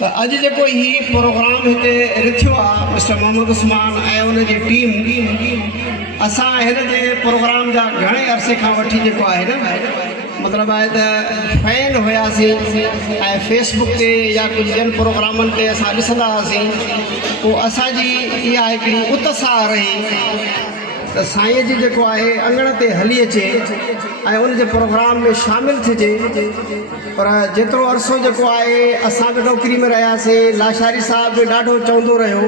तो अज जो ही प्रोग्राम इतने रखियो मिस्टर मोहम्मद उस्मान ऐं उन जी टीम असां हिन जे प्रोग्राम जा घणे अरसे खां वठी जेको आहे न मतलब है तो फैन हुआसीं ऐं फेसबुक ते या कुछ ॿियनि प्रोग्रामनि ते असां ॾिसंदा हुआसीं पोइ असांजी इहा हिकिड़ी उत्साह रही तो साईं जी जेको आहे अंगण ते हली अचे ऐं उन जे प्रोग्राम में शामिल थिजे पर जेतिरो अरसो जेको आहे असां बि नौकरी में रहियासीं लाशारी साहब बि ॾाढो चवंदो रहियो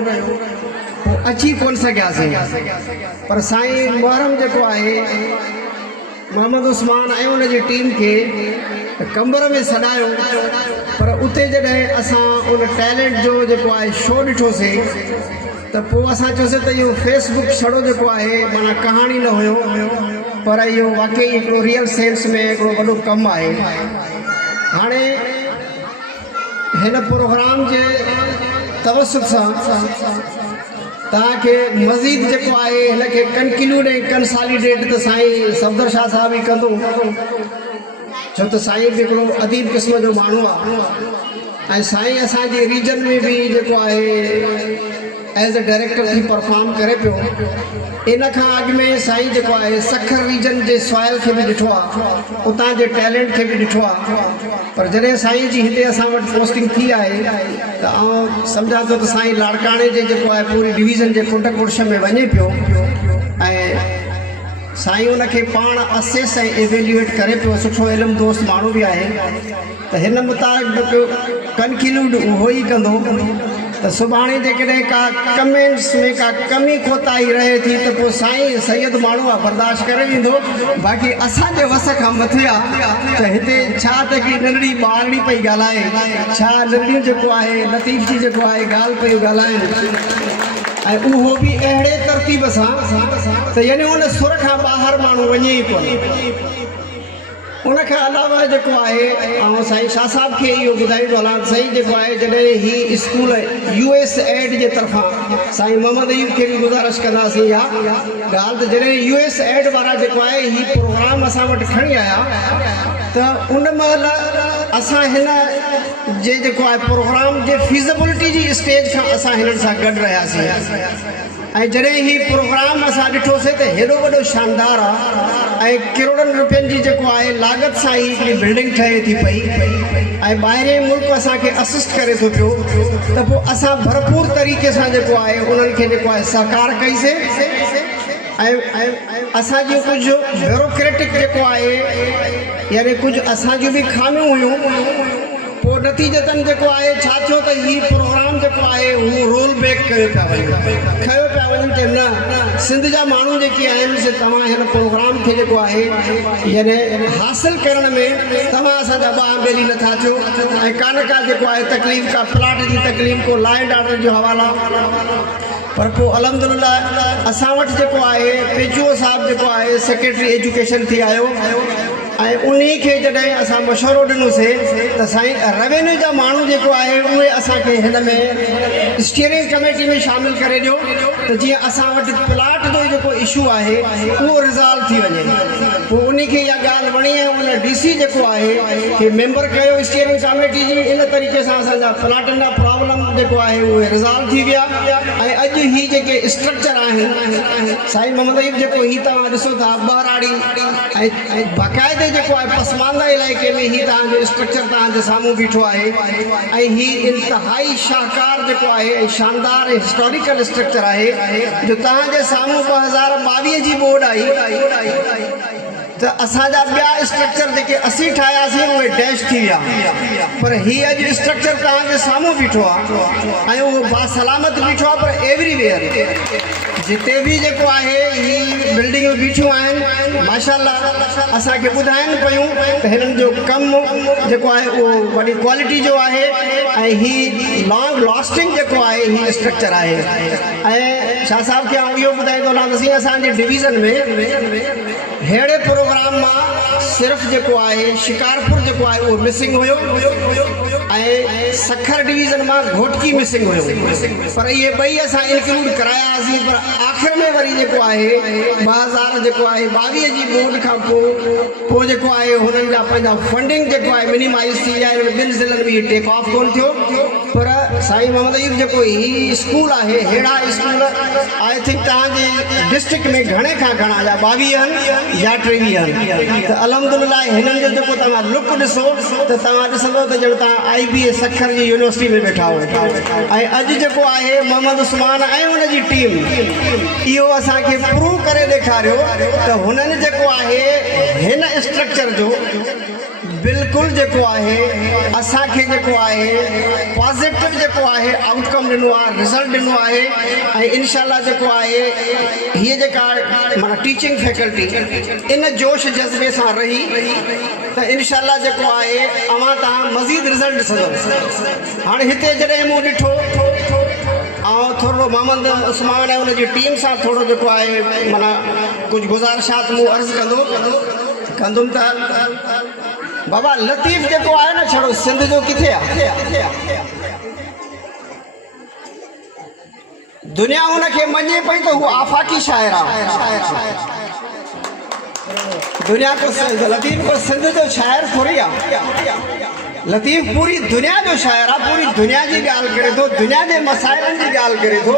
पोइ अची कोन सघियासीं पर साईं मुहर्रम जेको आहे मोहम्मद उस्मान ऐं उन जी टीम के कमर में सॾायो पर उते जॾहिं असां उन टैलेंट जो जेको आहे शो ॾिठोसीं त पोइ असां चयोसीं त इहो फेसबुक छड़ो जेको आहे माना कहाणी न हुयो पर इहो वाकई हिकिड़ो रियल सेंस में हिकिड़ो वॾो कमु आहे। हाणे हिन प्रोग्राम जे तवसुक सां तव्हांखे मज़ीद जेको आहे हिन खे कंक्लूड ऐं कंसॉलिडेट त साईं सफदर शाह साहब ई कंदो छो त साईं बि हिकिड़ो अदीब क़िस्म जो माण्हू आहे ऐं साईं असांजे रीजन में बि जेको आहे एज अ डायरेक्टर थी परफॉर्म करे पियो। इन खां अॻु में साईं जेको आहे सखर रीजन जे सॉइल खे बि ॾिठो आहे उतां जे टैलेंट खे बि ॾिठो आहे पर जॾहिं साईं जी हिते असां वटि पोस्टिंग थी आहे त आउं सम्झां थो त साईं लाड़काणे जे जेको आहे पूरी डिवीज़न जे कुंड कुर्श में वञे पियो ऐं साईं उनखे पाण असेस ऐं एवेल्यूएट करे पियो सुठो इल्मु दोस्त माण्हू बि आहे त हिन मुताबिक़ कंक्लूड उहो ई कंदो त सुभाणे जेकॾहिं का कमेंट्स में का कमी कोताही रहे थी त पोइ साईं सैयद माण्हू आहे बर्दाश्त करे वेंदो बाक़ी असांजे वस खां मथे आहे त हिते छा त हिकिड़ी नंढड़ी ॿारड़ी पई ॻाल्हाए छा नंढड़ियूं जेको आहे लतीफ़ जी जेको आहे ॻाल्हि पियूं ॻाल्हाइनि ऐं उहो बि अहिड़े तरतीब सां त यानी उन सुर खां ॿाहिरि माण्हू वञे ई कोन्हे। उनखां अलावा जेको आहे ऐं साईं शाह साहब खे इहो ॿुधाईंदो हलां साईं जेको आहे जॾहिं ही स्कूल USAID जे तरफ़ां साईं मोहम्मद अयूब खे बि गुज़ारिश कंदासीं इहा ॻाल्हि त जॾहिं USAID वारा जेको आहे ही प्रोग्राम असां वटि खणी आया त उन महिल असां हिन जे जेको आहे प्रोग्राम जे फीज़िबिलिटी जी स्टेज खां असां हिननि सां गॾु रहियासीं ऐं जॾहिं ही प्रोग्राम असां ॾिठोसीं त हेॾो वॾो शानदार आहे ऐं किरोड़नि रुपयनि जी जेको आहे लागत सां ही हिकिड़ी बिल्डिंग ठहे थी पई ऐं ॿाहिरें मुल्क असांखे असिस्ट करे थो पियो त पोइ असां भरपूर तरीक़े सां जेको आहे उन्हनि खे जेको आहे सहकार कईसीं ऐं असांजूं कुझु ब्यूरोक्रेटिक जेको आहे यानी कुझु असांजूं बि खामियूं हुयूं पोइ नतीजतन जेको आहे छा थियो त ही प्रोग्राम जेको आहे हू रोल बैक कयो पिया वञनि त न सिंध जा माण्हू जेके आहिनि से तव्हां हिन प्रोग्राम खे जेको आहे यानी हासिल करण में तव्हां असांजा ॿार ॿेली नथा थियो ऐं का जेको आहे तकलीफ़ का प्लाट जी तकलीफ़ को लॉ एंड ऑर्डर जो हवाला पर पोइ अलहमदुलिल्लाह असां वटि जेको आहे PGO साहब जेको आहे सेक्रेटरी एजुकेशन थी आयो ऐं उन खे जॾहिं असां मशवरो ॾिनोसीं त साईं रेवेन्यू जा माण्हू जेको आहे उहे असांखे हिन में स्टीयरिंग कमेटी में शामिलु करे ॾियो त जीअं असां वटि प्लाट जो जेको इशू आहे उहो रिज़ॉल्व थी वञे पोइ उन खे इहा ॻाल्हि वणी ऐं उन DC जेको आहे कि मेंबर कयो स्टीयरिंग कमेटी जी इन तरीक़े सां असांजा प्लाटनि जा प्रॉब्लम जेको आहे उहे रिज़ॉल्व थी विया ऐं अॼु ही जेके स्ट्रक्चर आहिनि साईं मोहम्मद अयूब जेको ही तव्हां ॾिसो था ॿाराड़ी ऐं बाक़ाइदे जेको आहे पसमानदा इलाइक़े में ही तव्हांजो स्ट्रक्चर तव्हांजे साम्हूं बीठो आहे ऐं ही इंतिहाई शाहकार जेको आहे ऐं शानदार हिस्टोरिकल स्ट्रक्चर आहे जो तव्हांजे साम्हूं 2022 जी बोर्ड आई त असांजा ॿिया स्ट्रक्चर जेके असीं ठाहियासीं उहे डैश थी विया पर हीअ अॼु स्ट्रक्चर तव्हांजे साम्हूं बीठो आहे ऐं उहो बासलामत बीठो आहे पर एवरीवेयर जिते बि जेको आहे ही बिल्डिंगूं बीठियूं आहिनि माशाअल्लाह असांखे ॿुधाइनि पियूं त हिननि जो कमु जेको आहे उहो वॾी क्वालिटी जो आहे ऐं ही लॉन्ग लास्टिंग जेको आहे ही स्ट्रक्चर आहे ऐं शाह साहब खे आउं इहो ॿुधाईंदो रहंदासीं असांजे डिवीज़न में अहिड़े प्रोग्राम मां सिर्फ़ु जेको आहे शिकारपुर जेको आहे उहो मिसिंग हुयो ऐं सखर डिवीज़न मां घोटकी मिसिंग हुयो, पर ये ॿई असां इंक्लूड करायासीं। पर आख़िर में वरी जेको आहे 2022 जी बोर्ड खां पोइ जेको आहे हुननि जा पंहिंजा फंडिंग जेको आहे मिनिमाइज़ थी विया आहिनि। ॿिनि ज़िलनि में टेक ऑफ कोन थियो। पर साईं मोहम्मद अयूब जेको ही स्कूल आहे, अहिड़ा स्कूल आई थिंक तव्हांजे डिस्ट्रिक्ट में घणे खां घणा या 22 आहिनि या 23 आहिनि। त अलहमदुलिल्लाह हिननि जो जेको तव्हां लुक ॾिसो त तव्हां ॾिसंदो त ॼण तव्हां IBA सखर जी यूनिवर्सिटी में वेठा हो। ऐं अॼु जेको आहे मोहम्मद उस्मान ऐं हुनजी टीम इहो असांखे प्रूव करे ॾेखारियो त हुननि जेको आहे हिन स्ट्रक्चर जो बिल्कुलु जेको आहे असांखे जेको आहे पॉज़िटिव जेको आहे आउटकम ॾिनो आहे, रिज़ल्ट ॾिनो आहे। ऐं इनशाला जेको आहे हीअ जेका माना टीचिंग फैकल्टी इन जोश जज़्बे सां रही त इनशाला जेको आहे अवां तव्हां मज़ीद रिज़ल्ट ॾिसंदो। हाणे हिते जॾहिं मूं ॾिठो ऐं थोरो मोहम्मद उस्मान ऐं हुनजी टीम सां थोरो जेको आहे माना कुझु गुज़ारिशात मूं अर्ज़ु कंदुमि त बाबा लतीफ़ जेको आहे न छड़ो सिंध जो किथे आहे, दुनिया हुनखे मञे पई त हू आफ़ाक़ी शाइर आहे। दुनिया को लतीफ़ को सिंध जो शाइर थोड़ी आहे। लतीफ़ पूरी दुनिया जो शाइर आहे, पूरी दुनिया जी ॻाल्हि करे थो, दुनिया जे मसाइलनि जी ॻाल्हि करे थो।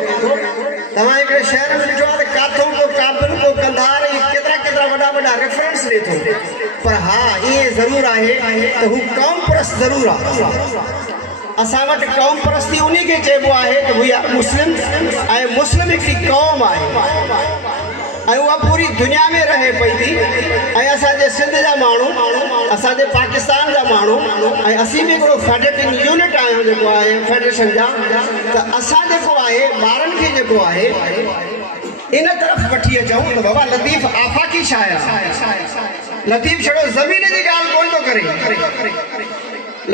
तव्हां हिकिड़े शहर में ॾिठो आहे त काथो को काबिल को कंधार केतिरा केतिरा वॾा वॾा रेफरेंस ॾिए थो। पर हा ईअं ज़रूरु आहे त हू क़ौम परस्त ज़रूरु आहे। असां वटि क़ौम परस्ती उन खे चइबो आहे त भई मुस्लिम ऐं मुस्लिम हिकिड़ी क़ौम आहे ऐं उहा पूरी दुनिया में रहे पई थी। ऐं असांजे सिंध जा माण्हू, असांजे पाकिस्तान जा माण्हू ऐं असीं बि हिकिड़ो फेडरेटिंग यूनिट आहियूं जेको आहे फेडरेशन जा। त असां जेको आहे ॿारनि खे जेको आहे इन तरफ़ वठी अचूं त बाबा लतीफ़ आफ़ाक़ी शाइर आहे। लतीफ़ छड़ो ज़मीन जी ॻाल्हि कोन थो करे,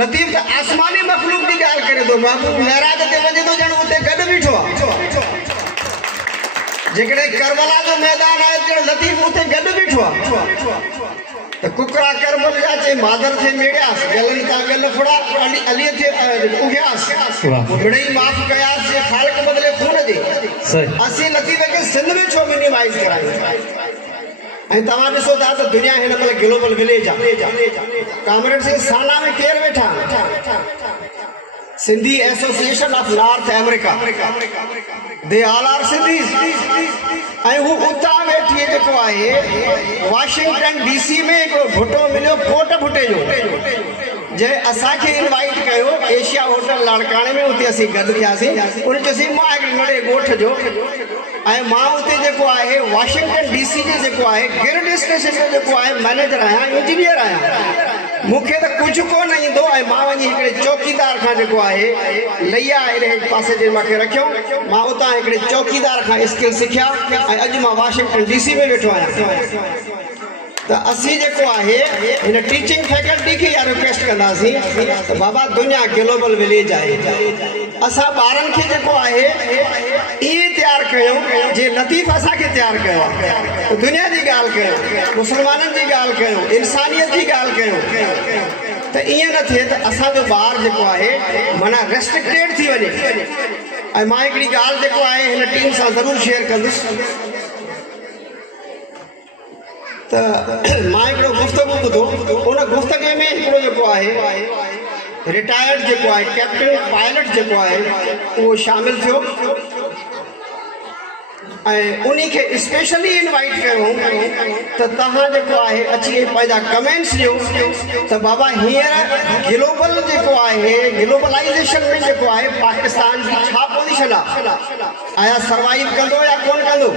लतीफ़ त आसमानी मख़लूक जी ॻाल्हि करे थो। बाबू महराज ते वञे थो ॼण उते गॾु बीठो आहे। जेकॾहिं करबला जो मैदान आहे ॼण लतीफ़ उते गॾु बीठो आहे। त कुकड़ा करबल जा चई मादर थे मेड़ियास गलनि तां गल फड़ा अलीअ थे उगियास मिड़ई माफ़ कयास जे ख़ालिक बदले खून जे। असीं लतीफ़ खे सिंध में छो मिनिमाइज़ करायूं? ऐं तव्हां ॾिसो था त दुनिया हिन महिल ग्लोबल विलेज आहे। कामरेड सिंह साना में केरु वेठा? Sindhi association of North America, they all are Sindhis. ऐं हू उतां वेठी जेको आहे वाशिंगटन DC में हिकिड़ो भुटो मिलियो कोट भुटे जो, जंहिं असांखे इनवाइट कयो एशिया होटल लाड़काणे में। उते असीं गॾु थियासीं। उन चयोसीं मां हिकिड़े नंढे ॻोठ जो ऐं मां उते जेको आहे वाशिंगटन DC जे जेको आहे गिरड स्टेशन जो जेको आहे मैनेजर आहियां, इंजीनियर आहियां। मूंखे त कुझु कोन ईंदो ऐं मां वञी हिकिड़े चौकीदार खां जेको आहे लैया अहिड़े पासे जे मूंखे रखियो। मां उतां हिकिड़े चौकीदार खां स्किल सिखिया ऐं अॼु मां वाशिंगटन DC में वेठो आहियां। त असीं जेको आहे हिन टीचिंग फैकल्टी खे इहा रिक्वेस्ट कंदासीं त बाबा दुनिया ग्लोबल विलेज आहे। असां ॿारनि खे जेको आहे ईअं तयारु कयूं जीअं लतीफ़ असांखे तयारु कयो आहे। दुनिया जी ॻाल्हि कयूं, मुस्लमाननि जी ॻाल्हि कयूं, इंसानियत जी ॻाल्हि कयूं। त ईअं न थिए त असांजो ॿारु जेको आहे माना रेस्ट्रिक्टेड थी वञे। ऐं मां हिकिड़ी ॻाल्हि जेको आहे हिन टीम सां ज़रूरु शेयर कंदुसि त मां हिकिड़ो गुफ़्तगू ॿुधो। उन गुफ़्तगूअ में हिकिड़ो जेको आहे रिटायर्ड जेको आहे कैप्टन पायलट जेको आहे उहो शामिल थियो ऐं उन खे स्पेशली इनवाइट कयो त तव्हां जेको आहे अची पंहिंजा कमेंट्स ॾियो त बाबा हींअर ग्लोबल जेको आहे ग्लोबलाइज़ेशन में जेको आहे पाकिस्तान जी छा पोज़ीशन आहे, आया सर्वाइव कंदो या कोन कंदो,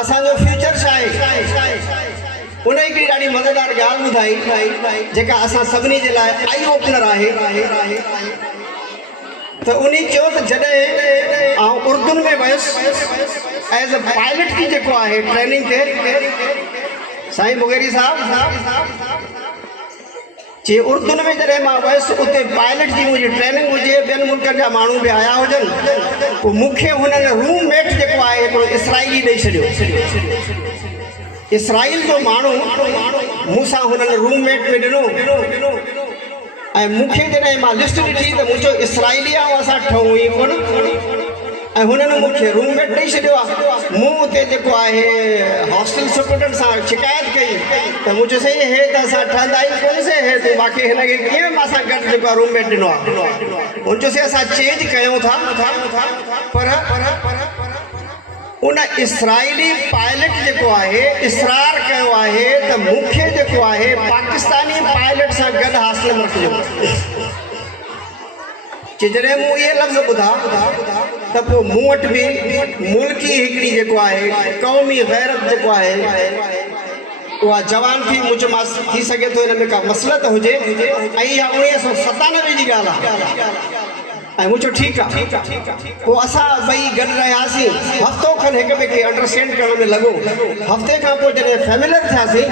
असांजो फ्यूचर छा आहे। उन हिकिड़ी ॾाढी मज़ेदार ॻाल्हि ॿुधाई जेका असां सभिनी जे लाइ आई ओपनर आहे। त उन चयो त जॾहिं आउं उर्दून में वियुसि एज़ अ पायलट की जेको आहे ट्रेनिंग ते, साईं मुगेरी साहब चई उर्दून में जॾहिं मां वियुसि उते पायलट जी मुंहिंजी ट्रेनिंग हुजे, ॿियनि मुल्कनि जा माण्हू बि आया हुजनि, पोइ मूंखे हुननि रूममेट जेको आहे हिकिड़ो इसराइली ॾेई छॾियो। इसराइल जो माण्हू मूंसां हुननि रूममेट में ॾिनो ऐं मूंखे जॾहिं मां लिस्ट ॾिठी त मुंहिंजो इसराइली आहे असां ठहूं ई कोन ऐं हुननि मूंखे रूममेट ॾेई छॾियो आहे। मूं उते जेको आहे हॉस्टल सुपरटेंडेंट सां शिकायत कई त मुंहिंजो सही हे त असां ठहंदा ई कोन से हे तूं मूंखे हिनखे कीअं मां सां गॾु जेको आहे रूममेट ॾिनो आहे। मुंहिंजो से असां चेंज कयूं था पर उन इसराइली पायलट जेको आहे इसरार कयो आहे त मूंखे जेको आहे पाकिस्तानी पायलट सां गॾु हॉस्टल में रखिजो। जॾहिं मूं इहे लफ़्ज़ ॿुधा त पोइ मूं वटि बि मुल्की हिकिड़ी जेको आहे क़ौमी गैरत जेको आहे उहा जवान थी मुंहिंजो मां थी सघे थो हिन में का मसलत हुजे ऐं इहा 1997 जी ॻाल्हि आहे। ऐं मुंहिंजो ठीकु आहे। पोइ असां ॿई गॾु रहियासीं हफ़्तो खनि हिक ॿिए खे अंडरस्टैंड करण में लॻो। हफ़्ते खां पोइ जॾहिं फैमिलियर थियासीं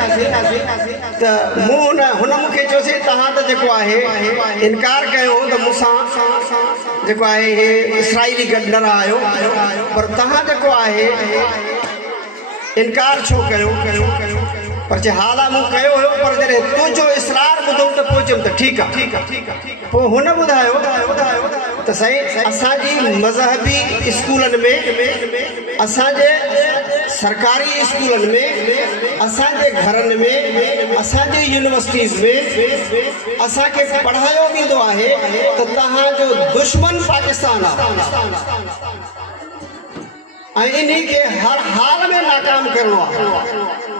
त मूं हुन मूंखे चयोसीं तव्हां त जेको आहे इनकार कयो त मूंसां जेको आहे हे इसराइली गॾु न रहियो पर तव्हां जेको आहे इनकार छो कयो पर जे हाल मूं कयो हुयो पर जॾहिं तुंहिंजो इसरार ॿुधो त पोइ चयुमि त ठीकु आहे। पोइ हुन ॿुधायो त साईं असांजी मज़हबी स्कूलनि में असांजे सरकारी स्कूलनि में असांजे घरनि में असांजी यूनिवर्सिटीज़ में असांखे पढ़ायो वेंदो आहे त तव्हांजो दुश्मन पाकिस्तान आहे ऐं इन्ही खे हर हाल में नाकाम करिणो आहे।